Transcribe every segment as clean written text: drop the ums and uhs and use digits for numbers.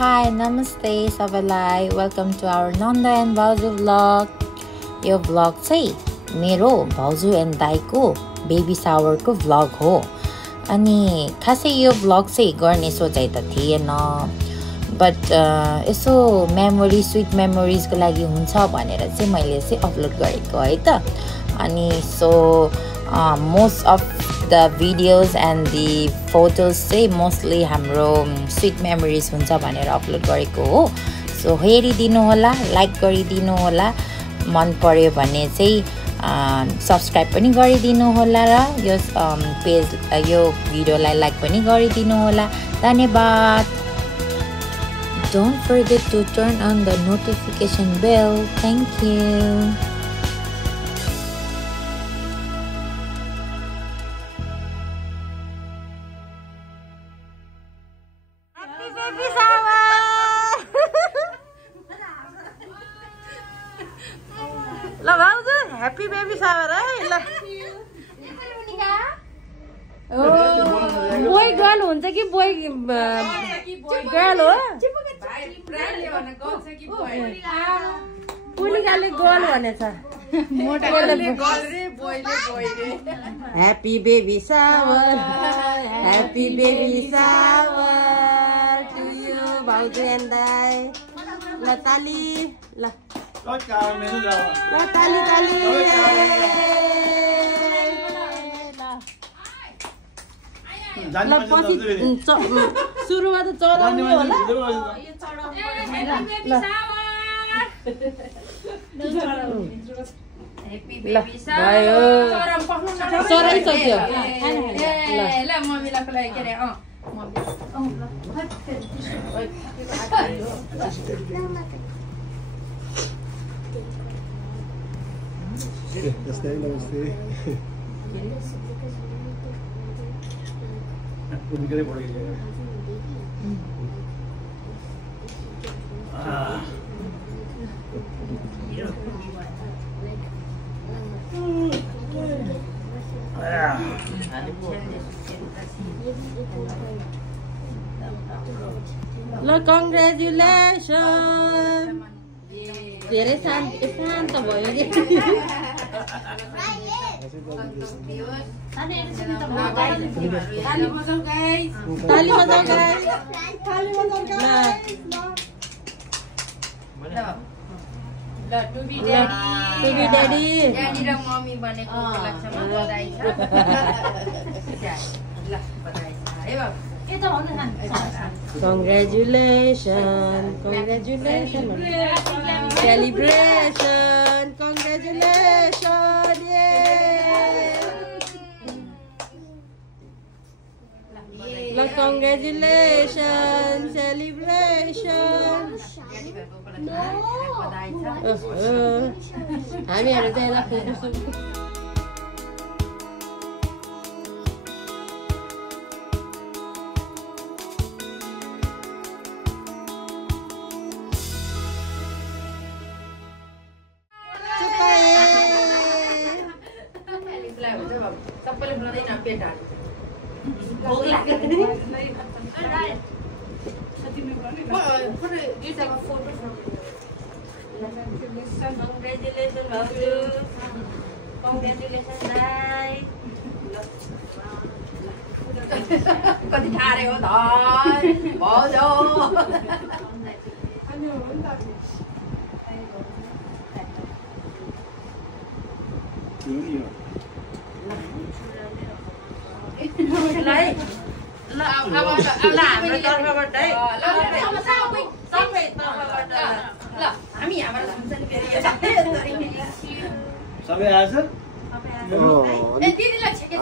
High नमस्ते सबैलाई welcome to our नन्दा एन्ड भाउजू भ्लग। यो भ्लग चाहिँ मेरो भाउजू एन्ड दाइको बेबी सावरको भ्लग हो। अनि खासै यो भ्लग चाहिँ गर्ने सोचाइ त थिएन, बट यसो मेमोरी स्विट मेमोरिजको लागि हुन्छ भनेर चाहिँ मैले चाहिँ अपलोड गरेको है त। अनि so most of the videos and the photos चाहिँ मोस्टली हाम्रो स्विट मेमोरिज हुन्छ भनेर अपलोड गरेको हो। सो हेरिदिनु होला, लाइक गरिदिनु होला, मन पर्यो भने चाहिँ सब्सक्राइब पनि गरिदिनु होला र यो पेज यो भिडियोलाई लाइक पनि गरिदिनु होला। धन्यवाद। Don't forget to turn on the notification bell. Thank you. ल भाउजू ह्याप्पी बेबी सावर है। ल बोय गर्ल हुन्छ कि बोय गर्ल हो? पुलिकाले गर्ल भनेछ। Happy baby shower, happy baby shower to you भाउजू एन्ड दाइ। ल ताली, ल ताली ताली। ल पछि सुरुमा त चढाउने होला। चढाइसक्यो। ल मम्मीलाई के अरे ल कङ्ग्रेचुलेसन। धेरै शान्त भयो कि ताली बजाऊ गाइस। ल टु बी ड्याडी र मम्मी बनेको उपलक्ष्यमा बधाई छ। ल बधाई छ है बाबु। Congratulations, congratulations, celebration, congratulations, yeah. Congratulations, celebration. हामीहरू चाहिँ यसलाई फोटो सबैले बोल्दैन पेटहरू कङ्ग्रेचुलेसन भाउजू, कङ्ग्रेचुलेसन दाइ। कति ठारे हो धन भाउजू। ल हाम्रो तर्फबाट है, ल हामी यहाँबाट हुन्छ नि फेरि सबै आएछ। दिदीलाई छेके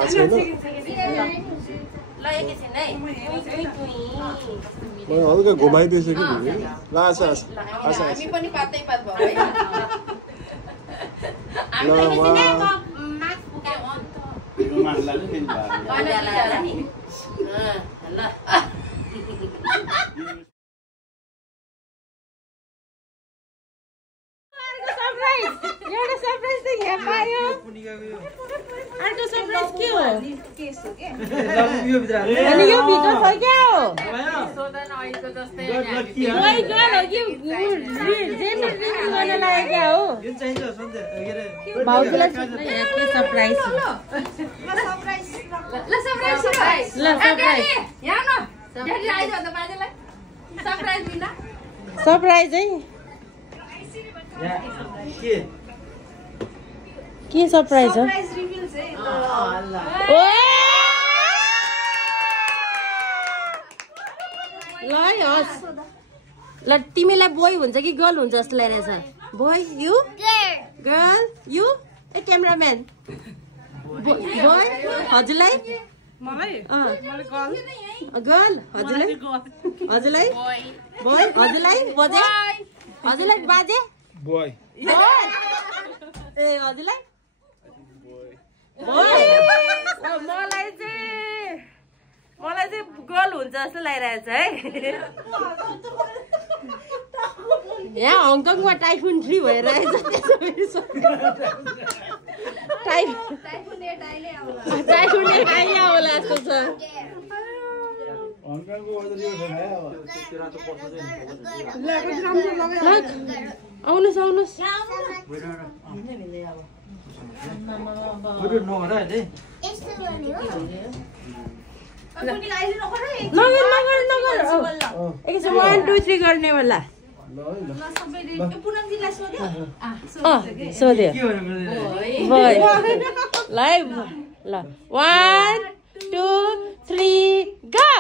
ल एकैछिन है। हल्का घुमाइदिएछ कि हामी पनि पातै पात भयो है। एउटा सरप्राइज त यहाँ पायो। अर्को सरप्राइज के हो? अनि यो भित्र छ क्या हो? बोयको जस्तै बोय गर्ल हो कि जेन्डर रिभिल गर्न लागेका हो भाउजूलाई के सरप्राइज ल सरप्राइज यहाँ न ड्याडी आइज त बाजेलाई सरप्राइज बिना सरप्राइज है के सरप्राइज हो सरप्राइज रिभिल चाहिँ ल हस् ल तिमीलाई बोय हुन्छ कि गर्ल हुन्छ जस्तो लागिरहेछ boy you girl you A cameraman boy हजुरलाई मलाई गर्ल हजुरलाई हजुरलाई बोय हजुरलाई बजे हजुरलाई बाजे बोय ए हजुरलाई बोय मलाई चाहिँ गर्ल हुन्छ जस्तो लागिरहेछ है यहाँ हङकङमा टाइफुन 3 भइरहेछ टाइफुन आउला जस्तो छ आउनुहोस् आउनुहोस् नगर 1 2 3 गर्ने होला सोध्यो लाइभ ल 1 2 3 गो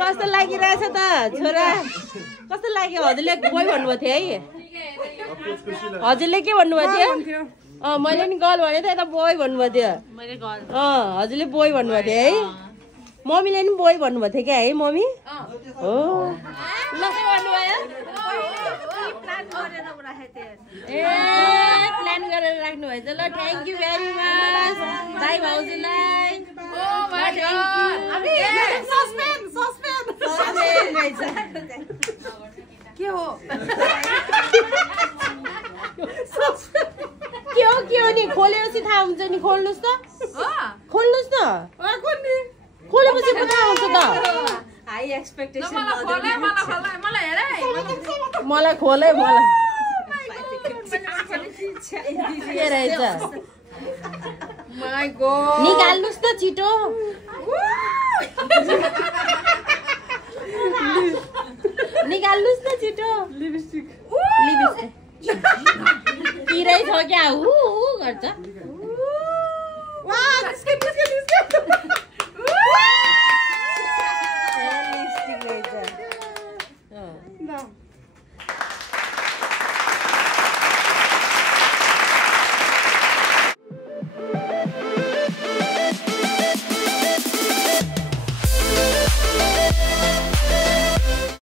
कस्तो लागिरहेछ त छोरा कस्तो लाग्यो हजुरले बोय भन्नुभएको थियो है हजुरले के भन्नुभएको थियो मैले नि गर्ल भने त यता बोय भन्नुभएको थियो हजुरले बोय भन्नुभएको थियो है मम्मीले नि बोय भन्नुभएको थियो क्या है मम्मी हो ल प्लान गरेर राख्नु भएछ ल थ्याङ्क यू भेरी मच दाइ भाउजूलाई के हो के हो नि खोलेपछि थाहा हुन्छ नि खोल्नुहोस् त खोल्नुहोस् न खोलेपछि पो थाहा हुन्छ त हाई एक्सपेक्टेसन मलाई खोले मलाई के रहेछ निकाल्नुहोस् त छिटो निकाल्नुहोस् न छिटो लिपस्टिक किरै छ क्या गर्छ